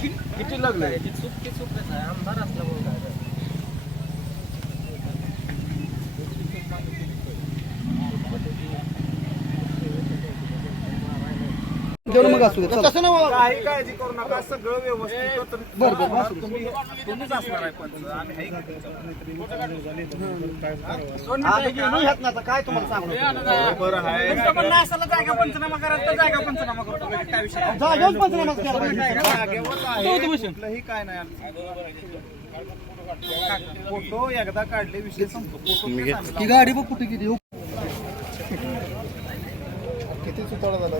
किती लागलं? चूक ती चूकच आहे. आमदार असल्यामुळे काय जेवण मग असू दे चला. तसं नाही काही काळजी करू नका सगळं व्यवस्थित. बरं, बरं, असू दे. तुम्ही तुम्हीच असणार आहे पंच आम्ही आहे का आता गेलो ह्यात ना आता काय तुम्हाला सांगू. बरं आहे जागेवर पंचनामा केला पाहिजे. जागेवर आहे. कुठलंही काय नाही फोटो एकदा काढले विषय संपतो फोटो ही गाडी बघ कुठे गेली हो. किती सुताळा झाला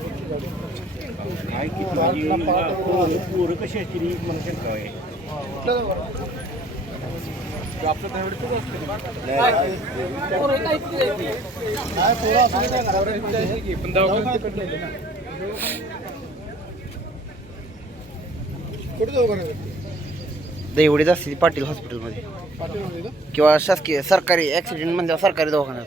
कुठे जाऊ का देवडीत असते ती पाटील हॉस्पिटलमध्ये. पाटील किंवा शासकीय सरकारी ऍक्सिडेंट म्हणजे सरकारी दवाखान्यात.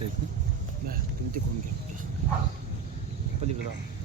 राडा तुम्ही ते कोण घ्या. पलीकडे